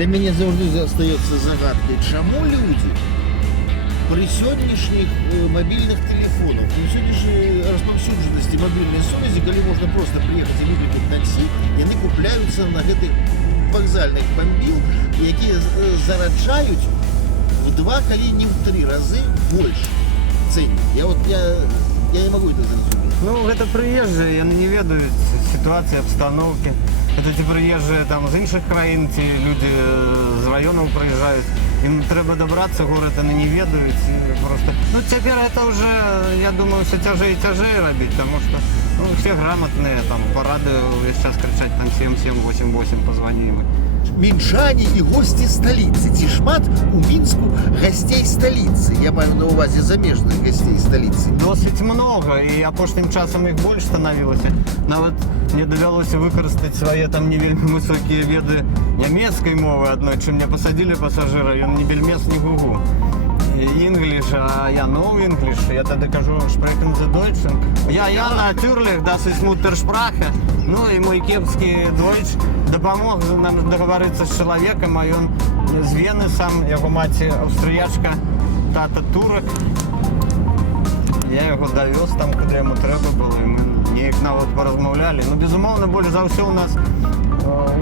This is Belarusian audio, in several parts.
Для мяне заўжды застаецца загадкай, чаму людзі при сённяшніх мобильных телефонах, при сённяшняй распаўсюджанасці мобильной сувязі, калі можна просто приехать и выкликать такси, яны купляюцца на гэтых вакзальных бамбіл, якія зараджаюць в 2, калі не в 3 разы больше ценник. Я не могу это зразумець. Ну, это приезжие, яны не ведаюць ситуации, обстановки. Это ці приезжие там з іншых краін, ці люди з районаў приезжают. Им треба добраться, город они не ведают. Просто... Ну, теперь это уже, я думаю, все тяжее и тяжее робить, потому что все грамотные, там, по радио сейчас кричать, там, 7788 позвоним. Мінчане і гості столицы. Ці шмат у Мінску гостей столицы? Я маю на увазе замежных гостей столицы. Досить много, і апошнім часам їх більше становилося. Навіть мне довелося використати свої там не вельми високі веди німецької мови одної, чи мене посадили пасажира, я не бельмес, не гугу. English, а я no English, я тогда кажу, sprechen Sie Deutsch? Я natürlich, das ist Muttersprache. Ну и мой кепский Deutsch допомог нам договориться з чоловіком, а він з Вени сам, його мать австріячка, тата турок. Я його довез там, куди йому треба було, і ми ніяк навіть порозмовляли. Ну, безумовно, більше за все у нас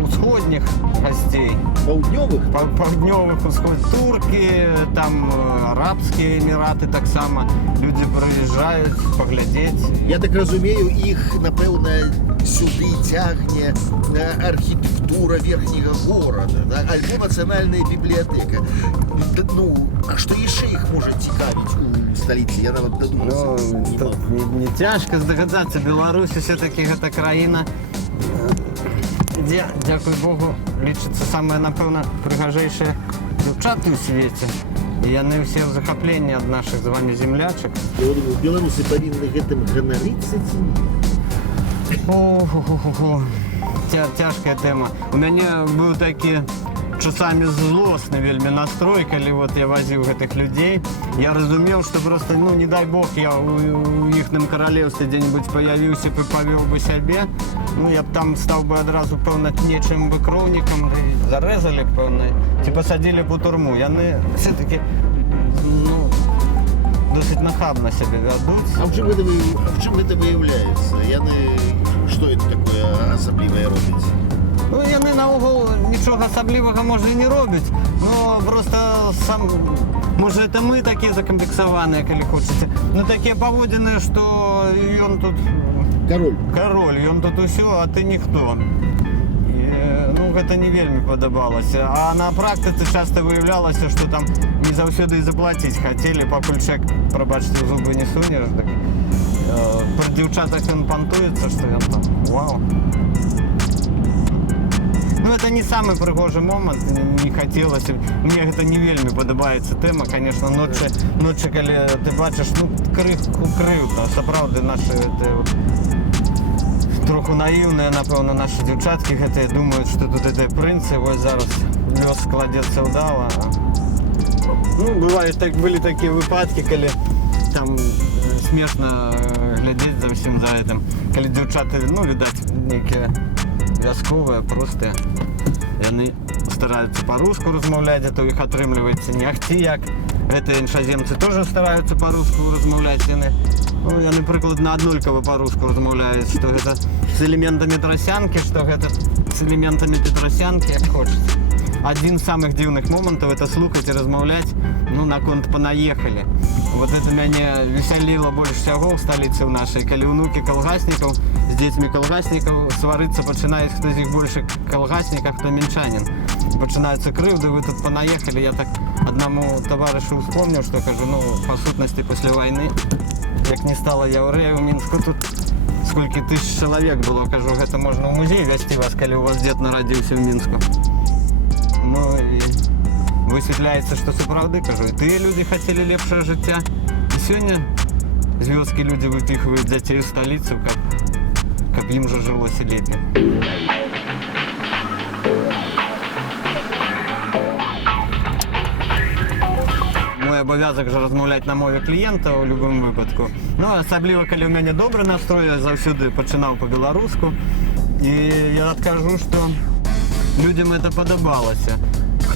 усходних гостей. Паўднёвых? Паўднёвых усход. Турки, там Арабские Эмираты так само. Люди приезжают поглядеть. Я так разумею, іх, напэўна, сюды цягне архітэктура верхняга горада, да? Альбо нацыянальная бібліятэка. Ну, а што яшчэ іх можа цікавіць у сталіцы? Я нават дадумаўся. Не тяжко здагадацца. Беларусь все-таки гэта краіна, дзе, дзякуй Богу, лічыцца самая, напэўна, прыгажэйшая дзяўчаты ў свеце. І яны ўсе ў захапленні ад нашых з вами землячак. Я думаю, беларусы павінны гэтым ганарыцца ці не? Цяжкая тэма. У мяне быў такі часамі злосны вельмі настрой, калі вот я возіў гэтых людзей. Я разумеў, што просто, ну, не дай Бог, я у іхным каралеўстве дзе-нибудь паявіўся бы, павёў бы сябе. Ну, я б там стаў бы адразу, пэўна, нечым бы кроўнікам, зарэзалі, пэўна, ці пасадзілі б у турму. Яны все-таки, ну, досыць нахабна сябе вядуць. А в чым гэта выяўляецца? Яны, што это такое асаблівае робяць? Ну, яны наогул нічога асаблівага, можа, і не робяць, но просто сам... Можа, это мы такія закамплексаваныя, калі хочаце. Ну, такія паводзіны, што ён тут... Кароль, ён тут усё, а ты ніхто. І, ну, гэта не вельмі падабалася. А на практыцы часта выяўлялася, што там не заўсёды і заплаціць хацелі, пакуль чэк, прабачце, зубы не сунеш. Так, пры дзяўчатах ён пантуецца, што ён там, вау. Ну, это не самый прыгожы момант, не хацелася. Мне гэта не вельмі падабаецца тэма, конечно, ночы, калі ты бачыш, ну, крыўда, сапраўды нашы, троху наіўныя, напэўна, нашы дзяўчаткі гэтыя думаюць, што тут это прынцы, вось зараз лёс складзецца ўдала. Ну, бываюць, былі такія выпадкі, калі там смешна глядзець за ўсім за гэтым. Калі дзяўчаты, ну, відаць, нейкія вясковыя, простыя. Яны стараюцца па-руску размаўляць, а то іх атрымліваецца не ахці як. Гэтыя іншаземцы тоже стараюцца па-руску размаўляць. Яны прыкладна аднолькава па-руску размаўляюць, што гэта з элементамі трасянкі, што гэта з элементамі петрасянкі, як хочаце. Адзін з самых дзіўных момантаў — это слухаць і размаўляць, ну, наконт «панаехалі». Вот это мяне весяліла больш всяго ў сталіцы ў нашай, калі ўнукі калгаснікаў з дзецьмі калгаснікаў сварыцца пачынаюць, хто з іх больше калгаснік, а хто мінчанін. Пачынаюцца крыўды, вы тут панаехалі. Я так аднаму таварышу успомніў, што кажу, ну, па сутнасці пасля вайны, як не стала яўрэяў у Мінску, тут сколькі тысяч чалавек было, кажу, гэта можна ў музей вязці вас, калі у вас дзед нарадзіўся ў Мінску. Ну і высвятляецца, што сапраўды, кажу, і тыя людзі хацелі лепшае жыцця. І сёння з вёскі людзі выпіхваюць дзяцей у сталіцу, каб ім жа жылося лепей. Мой абавязак жа размаўляць на мове кліента ў любым выпадку. Ну, асабліва, калі ў мяне добры настрой, я заўсёды пачынаў па-беларуску. І я адкажу, што людзям это падабалася.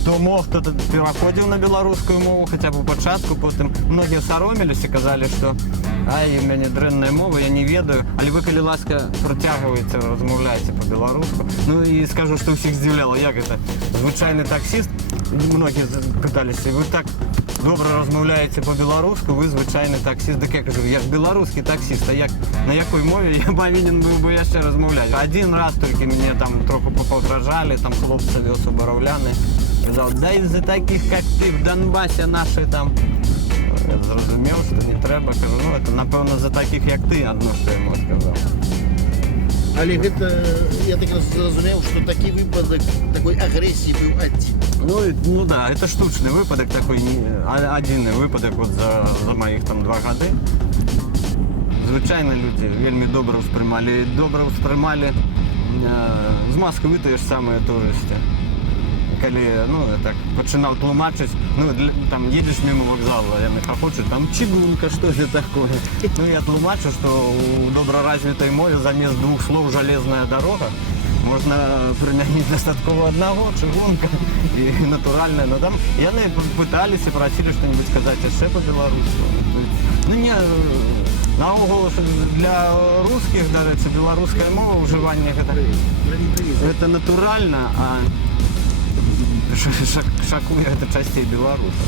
хто мог, то пераходзіў на беларускую мову, хаця б у пачатку, потым многія сароміліся, казалі, што ай, у мяне дрэнная мова, я не ведаю, але вы, калі ласка, працягваеце, размаўляеце па-беларуску. Ну і скажу, што ўсіх здзіўляла, як гэта? Звычайны таксіст, многія пыталіся, вы так добра размаўляеце па-беларуску, вы звычайны таксіст. Дык я кажу, я ж беларускі таксіст, а на якой мове я павінен быў бы яшчэ размаўляць? Адзін раз толькі мяне там троху папаўдражалі, там хлопцы вёз у бараўляны, казаў, да из-за таких, как ты, в Донбассе наши там. Я зразумеў, што не трэба, кажу, ну, это, напэўна, за таких, як ты, адно, што яму сказаў. Але гэта, я так зразумеў, што такі выпадак такой агрэсіі быў адзін. Ну да, это штучны выпадак, такой адзіны выпадак вот за маіх там 2 гады. Звычайна людзі вельмі добра ўспрымалі з Москвы тыя ж самыя турысты. Калі, ну, так, пачынаў тлумачыць, ну, там, едзеш мимо вакзала, яны хахочуць, там, чыгунка, што это такое? Ну, я тлумачу, што ў добраразвітай мове замест 2 слоў «жалезная дорога» можна прымяніць дастаткова аднаго, чыгунка і натуральная, но там яны пыталіся, прасілі што-нибудь сказаць яшчэ па-беларуску. Ну, не, наогул, для рускіх, дарэчы, беларуская мова, ўжыванне гэта натуральна, а шакуе гэта часцей беларусаў.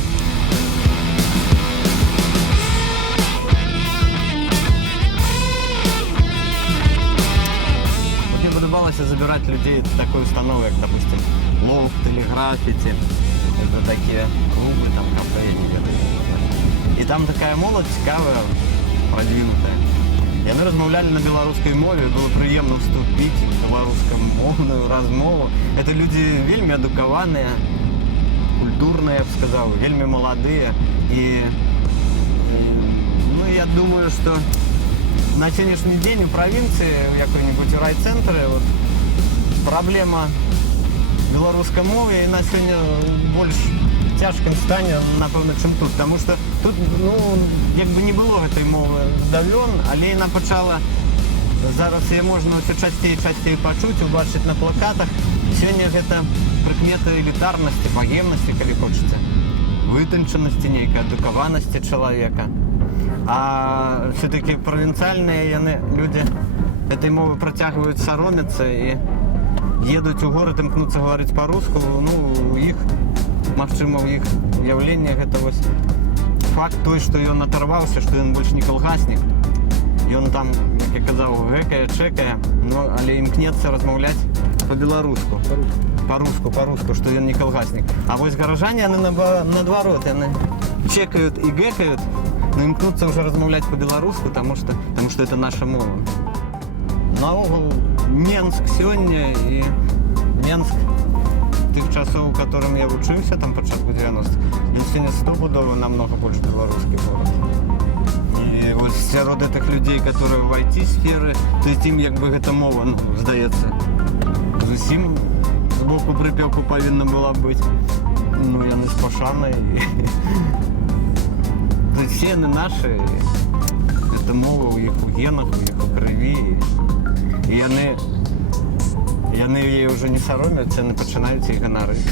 Мне падабалася забіраць людзей такой установы, як, допустим, лофт или графіці. Это такія клубы, там, кафе, я не ведаю. І там такая моладзь цікавая, продвинутая. Яны размаўлялі на беларускай мове, было прыемна вступіць у беларускамоўную размову. Это людзі вельмі адукаваныя, культурныя, я б сказаў, вельмі маладыя. І ну, я думаю, што на сённяшні дзень у правінцыі, якой-нибудь у райцэнтры, вот, праблема беларускай мовы, яна сёння больш цяжкім стане, напэўна, чым тут, таму што тут, ну, як бы не было гэтай мовы давён, але яна пачала, зараз яе можна ўсё часцей і часцей пачуць, убачыць на плакатах. Сёння гэта прыкмета элітарнасці, багемнасці, калі хочаце, вытанчанасці, нейкай адукаванасці чалавека. А все-таки правінцыяльныя яны, людзі этой мовы працягваюць саромецца і едуць у горад, імкнуцца гаварыць па-руску, ну, іх магчыма, у іх уяўленне гэта вось факт той, што ён аторваўся, што ён больш не калгаснік. Ён там, як я казаў, гэкае, чэкае, но, але імкнецца размаўляць па-беларуску. Па-руску, што ён не калгаснік. А вось гаражане, яны наадварот, яны чекают і гэкают, но імкнуцца ўжо размаўляць па-беларуску, таму што это наша мова. Наогул, Менск сёння і Менск тых часоў, у которым я вучыўся, там пачатку 90-х, ён сёння стопудова намного больш беларускі горад. І вось сярод гэтых людзей, которые в IT-сферы, то есть ім як бы гэта мова, ну, здаецца, зусім збоку прыпеўку павінна была быць. Ну, яны з пашанай. Все яны нашы. Гэта мова ў іх у генах, у іх у крыві. І яны яе ўжо не саромяцца, яны пачынаюць іх ганарыць.